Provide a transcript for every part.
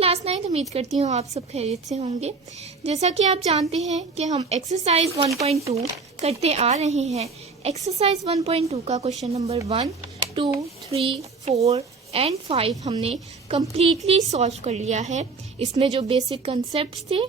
Class 9। उम्मीद करती हूँ आप सब खैरियत से होंगे। जैसा कि आप जानते हैं कि हम एक्सरसाइज 1.2 करते आ रहे हैं। एक्सरसाइज 1.2 का क्वेश्चन नंबर 1, 2, 3, 4 एंड 5 हमने कम्प्लीटली सॉल्व कर लिया है। इसमें जो बेसिक कंसेप्ट थे,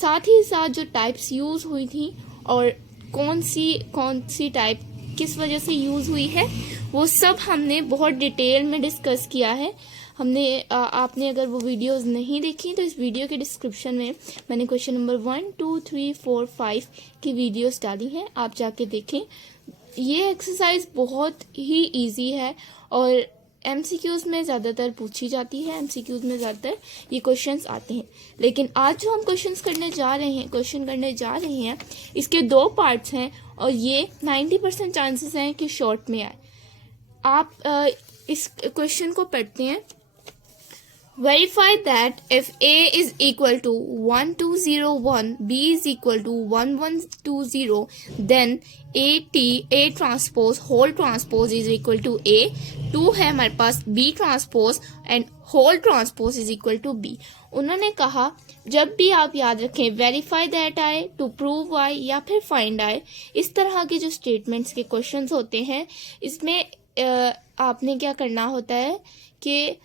साथ ही साथ जो टाइप्स यूज़ हुई थी और कौन सी टाइप किस वजह से यूज़ हुई है, वो सब हमने बहुत डिटेल में डिस्कस किया है। आपने अगर वो वीडियोस नहीं देखी तो इस वीडियो के डिस्क्रिप्शन में मैंने क्वेश्चन नंबर 1, 2, 3, 4, 5 की वीडियोस डाली हैं, आप जाके देखें। ये एक्सरसाइज बहुत ही इजी है और एमसीक्यूज में ज़्यादातर पूछी जाती है। एमसीक्यूज में ज़्यादातर ये क्वेश्चंस आते हैं। लेकिन आज जो हम क्वेश्चन करने जा रहे हैं इसके 2 पार्ट्स हैं और ये 90% चांसेस हैं कि शॉर्ट में आए। आप इस क्वेश्चन को पढ़ते हैं। Verify that if A is equal to 1201, B is equal to 1120, then A transpose whole transpose is equal to A। 2 है हमारे पास B transpose and whole transpose is equal to B। उन्होंने कहा जब भी आप याद रखें verify that आए, to prove I या फिर find I, इस तरह के जो स्टेटमेंट्स के क्वेश्चंस होते हैं, इसमें आपने क्या करना होता है कि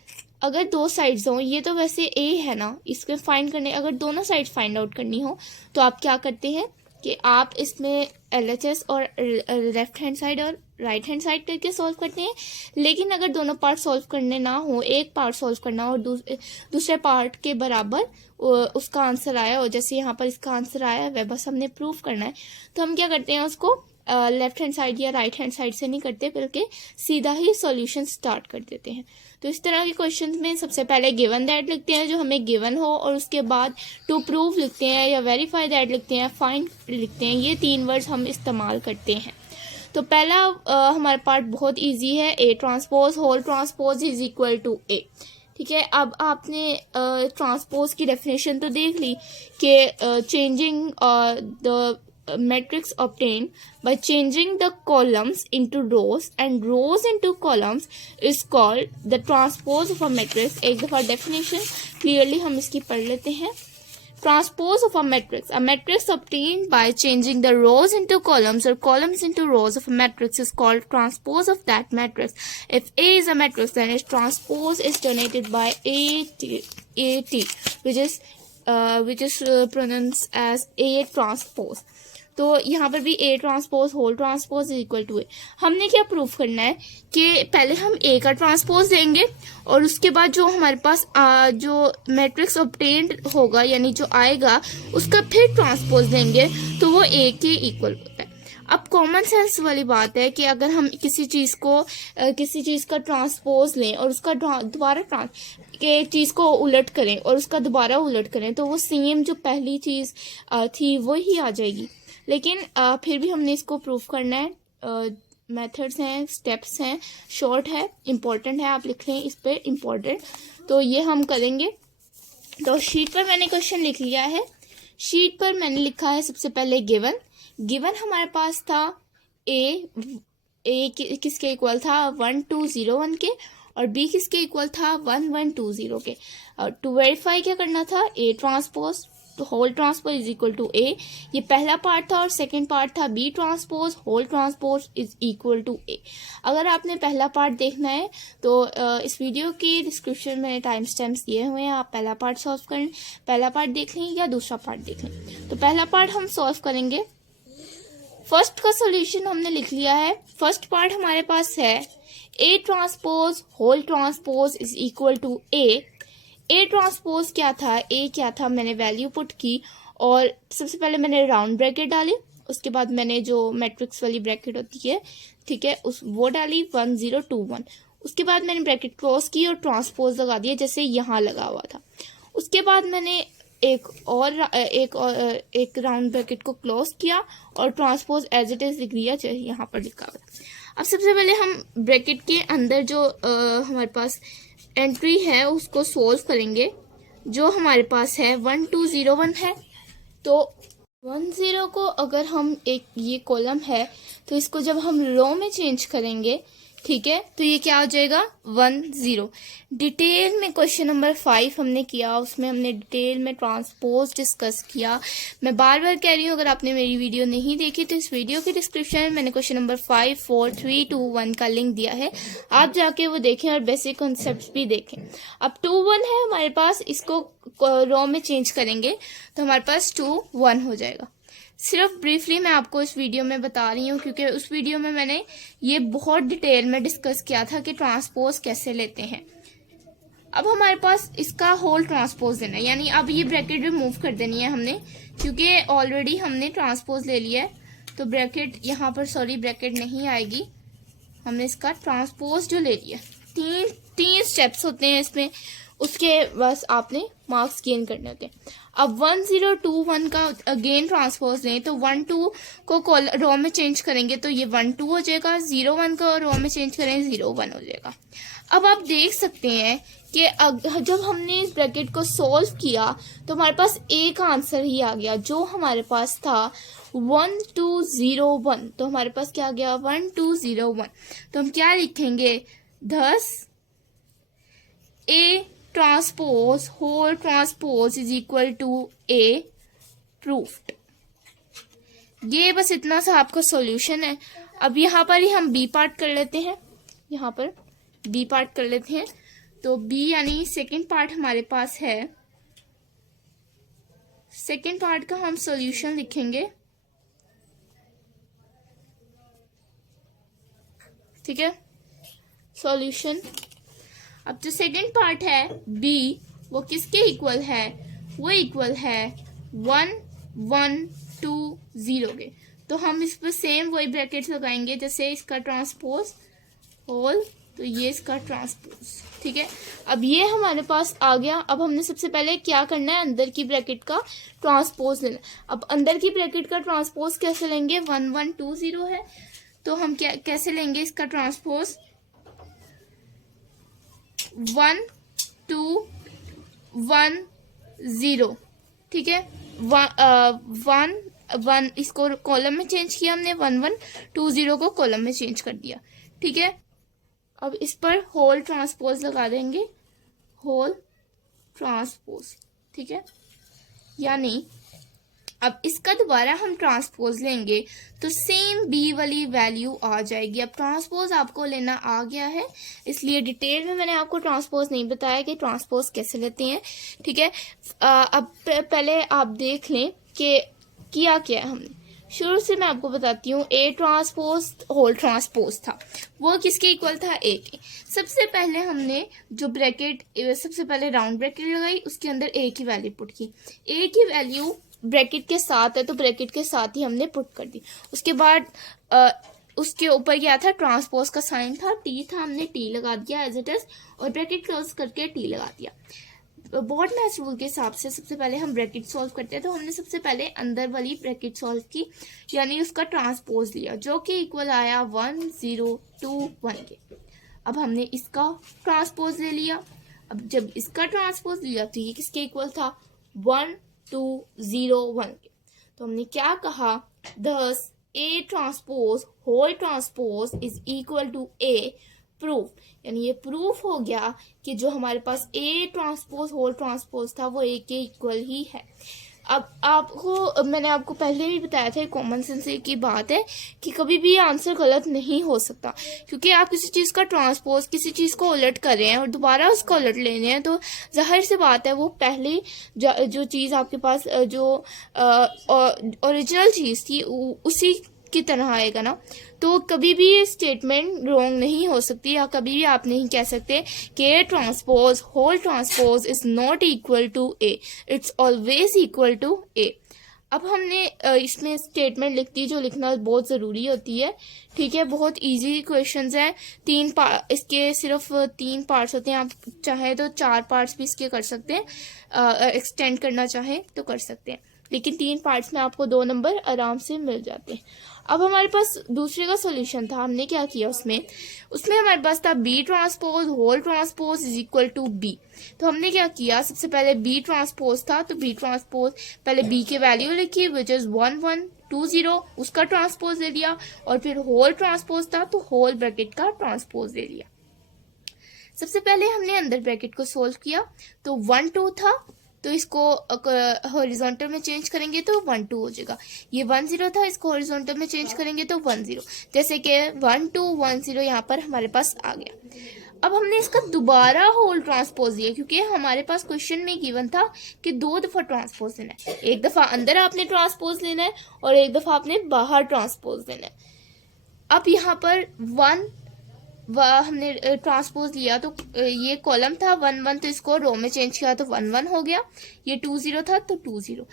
अगर 2 साइड्स हों, ये तो वैसे ए है ना, इसमें फाइंड करने अगर दोनों साइड्स फाइंड आउट करनी हो तो आप क्या करते हैं कि आप इसमें LHS और लेफ्ट हैंड साइड और राइट हैंड साइड करके सॉल्व करते हैं। लेकिन अगर दोनों पार्ट सॉल्व करने ना हो, एक पार्ट सॉल्व करना हो और दूसरे पार्ट के बराबर उसका आंसर आया हो, जैसे यहाँ पर इसका आंसर आया है, बस हमने प्रूफ करना है, तो हम क्या करते हैं, उसको लेफ्ट हैंड साइड या राइट हैंड साइड से नहीं करते बल्कि सीधा ही सॉल्यूशन स्टार्ट कर देते हैं। तो इस तरह के क्वेश्चंस में सबसे पहले गिवन दैट लिखते हैं जो हमें गिवन हो, और उसके बाद टू प्रूव लिखते हैं या वेरीफाई दैट लिखते हैं, फाइंड लिखते हैं। ये 3 वर्ड्स हम इस्तेमाल करते हैं। तो पहला हमारा पार्ट बहुत ईजी है, A transpose whole transpose is equal to A। ठीक है, अब आपने ट्रांसपोज की डेफिनेशन तो देख ली कि changing the matrix obtained by changing the columns into rows and rows into columns is called the transpose of a matrix। एक दफा डेफिनेशन क्लियरली हम इसकी पढ़ लेते हैं। Transpose of a matrix obtained by changing the rows into columns or columns into rows of a matrix is called transpose of that matrix। If A is a matrix, then its transpose is denoted by AT, which is pronounced as A transpose। तो यहाँ पर भी A transpose whole transpose is equal to A। हमने क्या proof करना है कि पहले हम A का ट्रांसपोज देंगे और उसके बाद जो हमारे पास जो मैट्रिक्स ऑब्टेन्ड होगा यानी जो आएगा उसका फिर ट्रांसपोज देंगे तो वो A के इक्वल होता है। अब कॉमन सेंस वाली बात है कि अगर हम किसी चीज़ का ट्रांसपोज लें और उसका दोबारा चीज़ को उलट करें और उसका दोबारा उलट करें तो वो सेम जो पहली चीज़ थी वही आ जाएगी। लेकिन फिर भी हमने इसको प्रूफ करना है। मेथड्स हैं, स्टेप्स हैं, शॉर्ट है, इम्पोर्टेंट है, आप लिख लें इस पर इम्पोर्टेंट। तो ये हम करेंगे। तो शीट पर मैंने क्वेश्चन लिख लिया है। शीट पर मैंने लिखा है सबसे पहले गिवन हमारे पास था ए किसके इक्वल था 1201 के और B किसके इक्वल था 1120 के। टू वेरीफाई क्या करना था, A transpose whole transpose is equal to A। ये पहला पार्ट था और सेकंड पार्ट था B transpose whole transpose is equal to A। अगर आपने पहला पार्ट देखना है तो इस वीडियो की डिस्क्रिप्शन में टाइम स्टैम्प्स दिए हुए हैं, आप पहला पार्ट सॉल्व करें, पहला पार्ट देख लें या दूसरा पार्ट देख लें। तो पहला पार्ट हम सॉल्व करेंगे। फर्स्ट का सोल्यूशन हमने लिख लिया है। फर्स्ट पार्ट हमारे पास है A transpose whole transpose is equal to A। A transpose क्या था, मैंने वैल्यू पुट की और सबसे पहले मैंने राउंड ब्रैकेट डाली, उसके बाद मैंने जो मैट्रिक्स वाली ब्रैकेट होती है, ठीक है, वो डाली 1021। उसके बाद मैंने ब्रैकेट क्लोज की और ट्रांसपोज लगा दिया जैसे यहाँ लगा हुआ था। उसके बाद मैंने एक राउंड ब्रैकेट को क्लोज किया और ट्रांसपोज एज इट इज लिख दिया जैसे यहाँ पर लिखा हुआ था। अब सबसे पहले हम ब्रैकेट के अंदर जो हमारे पास एंट्री है उसको सोल्व करेंगे। जो हमारे पास है 1201 है, तो 10 को अगर हम ये कॉलम है तो इसको जब हम रो में चेंज करेंगे ठीक है, तो ये क्या हो जाएगा 1 0। डिटेल में क्वेश्चन नंबर 5 हमने किया, उसमें हमने डिटेल में ट्रांसपोज डिस्कस किया। मैं बार बार कह रही हूँ, अगर आपने मेरी वीडियो नहीं देखी तो इस वीडियो के डिस्क्रिप्शन में मैंने क्वेश्चन नंबर 5 4 3 2 1 का लिंक दिया है, आप जाके वो देखें और बेसिक कॉन्सेप्ट भी देखें। अब 2 1 है हमारे पास, इसको रो में चेंज करेंगे तो हमारे पास 2 1 हो जाएगा। सिर्फ ब्रीफली मैं आपको इस वीडियो में बता रही हूँ, क्योंकि उस वीडियो में मैंने ये बहुत डिटेल में डिस्कस किया था कि ट्रांसपोज कैसे लेते हैं। अब हमारे पास इसका होल ट्रांसपोज देना है, यानी अब ये ब्रैकेट रिमूव कर देनी है हमने, क्योंकि ऑलरेडी हमने ट्रांसपोज ले लिया है। तो ब्रैकेट यहाँ पर, सॉरी ब्रैकेट नहीं आएगी, हमने इसका ट्रांसपोज जो ले लिया। तीन स्टेप्स होते हैं इसमें, उसके बस आपने मार्क्स गेन करने होते हैं। अब 1 0 2 1 का अगेन ट्रांसपोज लें तो 1 2 को रो में चेंज करेंगे तो ये 1 2 हो जाएगा, 0 1 को रो में चेंज करें 0 1 हो जाएगा। अब आप देख सकते हैं कि जब हमने इस ब्रैकेट को सॉल्व किया तो हमारे पास एक आंसर ही आ गया, जो हमारे पास था 1 2 0 1। तो हमारे पास क्या आ गया 1 2 0 1। तो हम क्या लिखेंगे, thus A transpose whole transpose is equal to A proofed. ये बस इतना सा आपका सॉल्यूशन है। अब यहाँ पर ही हम B पार्ट कर लेते हैं, यहाँ पर B पार्ट कर लेते हैं। तो B यानी सेकंड पार्ट हमारे पास है, सेकंड पार्ट का हम सॉल्यूशन लिखेंगे, ठीक है, सॉल्यूशन। अब जो सेकंड पार्ट है B, वो किसके इक्वल है, वो इक्वल है 1 1 2 0 के। तो हम इस पर सेम वही ब्रैकेट्स लगाएंगे जैसे इसका ट्रांसपोज होल, तो ये इसका ट्रांसपोज, ठीक है। अब ये हमारे पास आ गया। अब हमने सबसे पहले क्या करना है, अंदर की ब्रैकेट का ट्रांसपोज लेना। अब अंदर की ब्रैकेट का ट्रांसपोज कैसे लेंगे, 1 1 2 0 है, तो हम क्या कैसे लेंगे इसका ट्रांसपोज, 1 2 1 0, ठीक है। 1 1 इसको कॉलम में चेंज किया हमने, 1 1 2 0 को कॉलम में चेंज कर दिया, ठीक है। अब इस पर होल ट्रांसपोज लगा देंगे, होल ट्रांसपोज, ठीक है। यानी अब इसका दोबारा हम ट्रांसपोज लेंगे तो सेम B वाली वैल्यू आ जाएगी। अब ट्रांसपोज आपको लेना आ गया है, इसलिए डिटेल में मैंने आपको ट्रांसपोज नहीं बताया कि ट्रांसपोज कैसे लेते हैं, ठीक है। अब पहले आप देख लें कि किया क्या है हमने। शुरू से मैं आपको बताती हूँ, A ट्रांसपोज होल ट्रांसपोज था, वो किसके इक्वल था, A के। सबसे पहले हमने जो ब्रैकेट, सबसे पहले राउंड ब्रैकेट लगाई, उसके अंदर A की वैल्यू पुट की। A की वैल्यू ब्रैकेट के साथ है तो ब्रैकेट के साथ ही हमने पुट कर दी। उसके बाद उसके ऊपर क्या था, ट्रांसपोज का साइन था, T था, हमने T लगा दिया एज इट इज, और ब्रैकेट क्लोज करके T लगा दिया। बॉड मैच रूल के हिसाब से सबसे पहले हम ब्रैकेट सॉल्व करते हैं, तो हमने सबसे पहले अंदर वाली ब्रैकेट सॉल्व की, यानी उसका ट्रांसपोज लिया, जो कि इक्वल आया 1 0 2 1 के। अब हमने इसका ट्रांसपोज ले लिया। अब जब इसका ट्रांसपोज लिया तो ये किसके इक्वल था, 1 2 0 1 के। तो हमने क्या कहा, thus A transpose whole transpose is equal to A proof, यानी ये प्रूफ हो गया कि जो हमारे पास A ट्रांसपोज होल ट्रांसपोज था वो A के इक्वल ही है। अब मैंने आपको पहले भी बताया था, कॉमन सेंस की बात है कि कभी भी आंसर गलत नहीं हो सकता, क्योंकि आप किसी चीज़ का ट्रांसपोज, किसी चीज़ को उलट कर रहे हैं और दोबारा उसको उलट ले रहे हैं, तो जाहिर सी बात है वो पहले जो चीज़ आपके पास जो ओरिजिनल चीज़ थी उसी की तरह आएगा ना। तो कभी भी ये स्टेटमेंट रॉन्ग नहीं हो सकती, या कभी भी आप नहीं कह सकते कि transpose whole transpose is not equal to A, it's always equal to A। अब हमने इसमें स्टेटमेंट लिख दी, जो लिखना बहुत ज़रूरी होती है, ठीक है। बहुत इजी क्वेश्चंस है, इसके सिर्फ 3 पार्ट्स होते हैं, आप चाहे तो 4 पार्ट्स भी इसके कर सकते हैं, एक्सटेंड करना चाहें तो कर सकते हैं, लेकिन 3 पार्ट्स में आपको 2 नंबर आराम से मिल जाते हैं। अब हमारे पास दूसरे का सॉल्यूशन था, हमने क्या किया उसमें हमारे पास था B transpose whole transpose is equal to B। तो हमने क्या किया, सबसे पहले B ट्रांसपोज था तो B ट्रांसपोज पहले B की वैल्यू लिखी विच इज 1 1 20 उसका ट्रांसपोज ले लिया, और फिर होल ट्रांसपोज था तो होल ब्रैकेट का ट्रांसपोज ले लिया। सबसे पहले हमने अंदर ब्रैकेट को सोल्व किया, तो 1 2 था तो इसको हॉरिजॉन्टल में चेंज करेंगे तो 1 2 हो जाएगा। ये 1 0 था, इसको हॉरिजॉन्टल में चेंज करेंगे तो 1 0, जैसे कि 1 2 1 0 यहाँ पर हमारे पास आ गया। अब हमने इसका दोबारा होल ट्रांसपोज लिया, क्योंकि हमारे पास क्वेश्चन में गिवन था कि 2 दफा ट्रांसपोज लेना है, एक दफा अंदर आपने ट्रांसपोज लेना है और एक दफा आपने बाहर ट्रांसपोज लेना है। अब यहाँ पर 1 हमने ट्रांसपोज लिया तो ये कॉलम था 1 1, तो इसको रो में चेंज किया तो 1 1 हो गया। ये 2 0 था तो 2 0।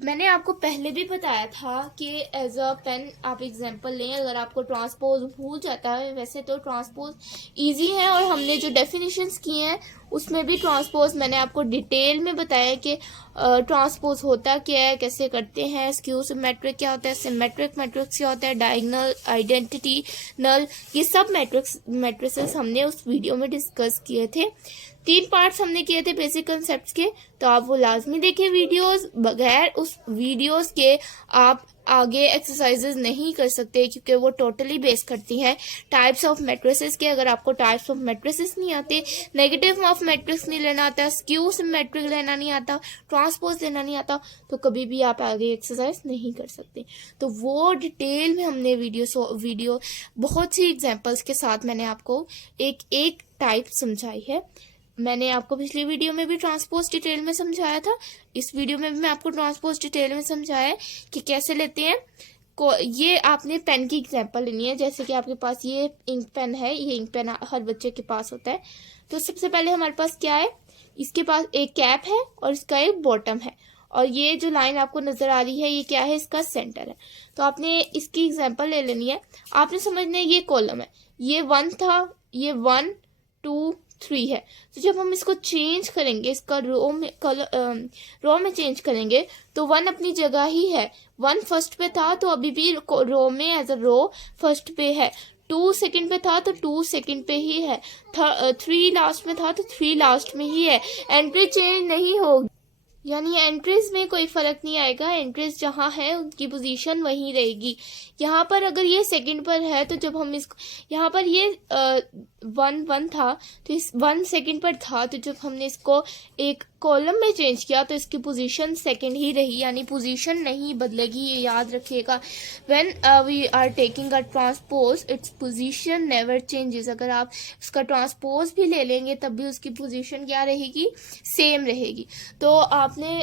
मैंने आपको पहले भी बताया था कि एज अ पेन आप एग्जांपल लें, अगर आपको ट्रांसपोज भूल जाता है, वैसे तो ट्रांसपोज इजी है और हमने जो डेफिनेशंस किए हैं उसमें भी ट्रांसपोज मैंने आपको डिटेल में बताया कि ट्रांसपोज होता क्या है, कैसे करते हैं, स्क्यू सिमेट्रिक क्या होता है, सिमेट्रिक मैट्रिक्स क्या होता है, डायगोनल, आइडेंटिटी, नल, ये सब मैट्रिसेस हमने उस वीडियो में डिस्कस किए थे। 3 पार्ट्स हमने किए थे बेसिक कंसेप्ट्स के, तो आप वो लाजमी देखें वीडियोस। बगैर उस वीडियोस के आप आगे एक्सरसाइजेज नहीं कर सकते, क्योंकि वो टोटली बेस करती हैं टाइप्स ऑफ मैट्रिसेस के। अगर आपको टाइप्स ऑफ मैट्रिसेस नहीं आते, नेगेटिव ऑफ मैट्रिक्स नहीं लेना आता, स्क्यू सिमेट्रिक लेना नहीं आता, ट्रांसपोज लेना नहीं आता, तो कभी भी आप आगे एक्सरसाइज नहीं कर सकते। तो वो डिटेल में हमने वीडियो बहुत सी एग्जांपल्स के साथ मैंने आपको एक एक टाइप समझाई है। मैंने आपको पिछली वीडियो में भी ट्रांसपोज डिटेल में समझाया था, इस वीडियो में भी मैं आपको ट्रांसपोज डिटेल में समझाया है कि कैसे लेते हैं। ये आपने पेन की एग्जांपल लेनी है, जैसे कि आपके पास ये इंक पेन है, ये इंक पेन हर बच्चे के पास होता है। तो सबसे पहले हमारे पास क्या है, इसके पास एक कैप है और इसका एक बॉटम है, और ये जो लाइन आपको नजर आ रही है ये क्या है, इसका सेंटर है। तो आपने इसकी एग्जाम्पल ले लेनी है। आपने समझना है ये कॉलम है, ये 1 था, ये 1 2 3 है। तो जब हम इसको चेंज करेंगे, इसका रो में चेंज करेंगे तो 1 अपनी जगह ही है। 1 फर्स्ट पे था तो अभी भी रो में एज अ रो फर्स्ट पे है। 2 सेकंड पे था तो 2 सेकंड पे ही है। 3 लास्ट में था तो 3 लास्ट में ही है। एंट्री चेंज नहीं होगी, यानी एंट्रीज में कोई फर्क नहीं आएगा, एंट्रीज जहाँ है उनकी पोजीशन वहीं रहेगी। यहाँ पर अगर ये सेकंड पर है तो जब हम इसको, यहाँ पर ये 1 1 था तो इस 1 सेकंड पर था, तो जब हमने इसको एक कॉलम में चेंज किया तो इसकी पोजीशन सेकंड ही रही, यानी पोजीशन नहीं बदलेगी, ये याद रखिएगा। When we are taking a transpose its position never changes. अगर आप इसका ट्रांसपोज भी ले लेंगे तब भी उसकी पोजीशन क्या रहेगी, सेम रहेगी। तो आपने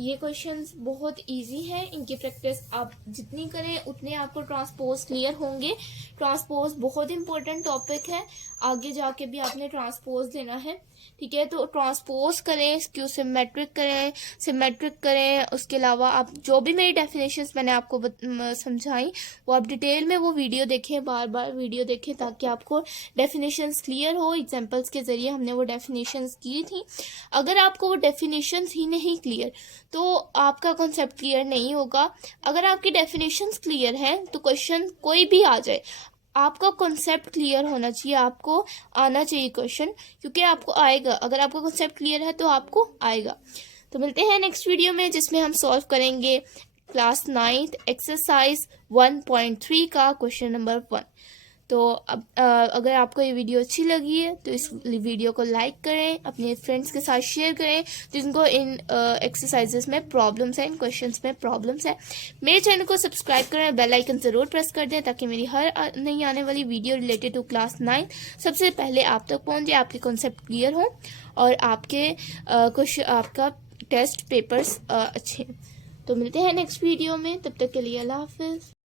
ये क्वेश्चंस बहुत इजी हैं, इनकी प्रैक्टिस आप जितनी करें उतने आपको ट्रांसपोज क्लियर होंगे। ट्रांसपोज बहुत इंपॉर्टेंट टॉपिक है, आगे जाके भी आपने ट्रांसपोज लेना है, ठीक है। तो ट्रांसपोज करें, स्क्यू सिमेट्रिक करें, सिमेट्रिक करें। उसके अलावा आप जो भी मेरी डेफिनेशंस मैंने आपको समझाई वो आप डिटेल में वो वीडियो देखें, बार बार वीडियो देखें ताकि आपको डेफिनेशंस क्लियर हो। एग्जांपल्स के जरिए हमने वो डेफिनेशंस की थी। अगर आपको वो डेफिनेशंस ही नहीं क्लियर तो आपका कॉन्सेप्ट क्लियर नहीं होगा। अगर आपकी डेफिनेशंस क्लियर है तो क्वेश्चन कोई भी आ जाए, आपका कॉन्सेप्ट क्लियर होना चाहिए, आपको आना चाहिए क्वेश्चन, क्योंकि आपको आएगा। अगर आपका कॉन्सेप्ट क्लियर है तो आपको आएगा। तो मिलते हैं नेक्स्ट वीडियो में, जिसमें हम सॉल्व करेंगे क्लास 9th एक्सरसाइज 1.3 का क्वेश्चन नंबर 1। तो अब अगर आपको ये वीडियो अच्छी लगी है तो इस वीडियो को लाइक करें, अपने फ्रेंड्स के साथ शेयर करें जिनको इन एक्सरसाइजेस में प्रॉब्लम्स हैं, इन क्वेश्चंस में प्रॉब्लम्स हैं। मेरे चैनल को सब्सक्राइब करें, बेल आइकन ज़रूर प्रेस कर दें ताकि मेरी हर नई आने वाली वीडियो रिलेटेड टू क्लास 9 सबसे पहले आप तक पहुँचे, आपके कॉन्सेप्ट क्लियर हो और आपके आपका टेस्ट पेपर्स अच्छे। तो मिलते हैं नेक्स्ट वीडियो में, तब तक के लिए अल्लाह हाफिज़।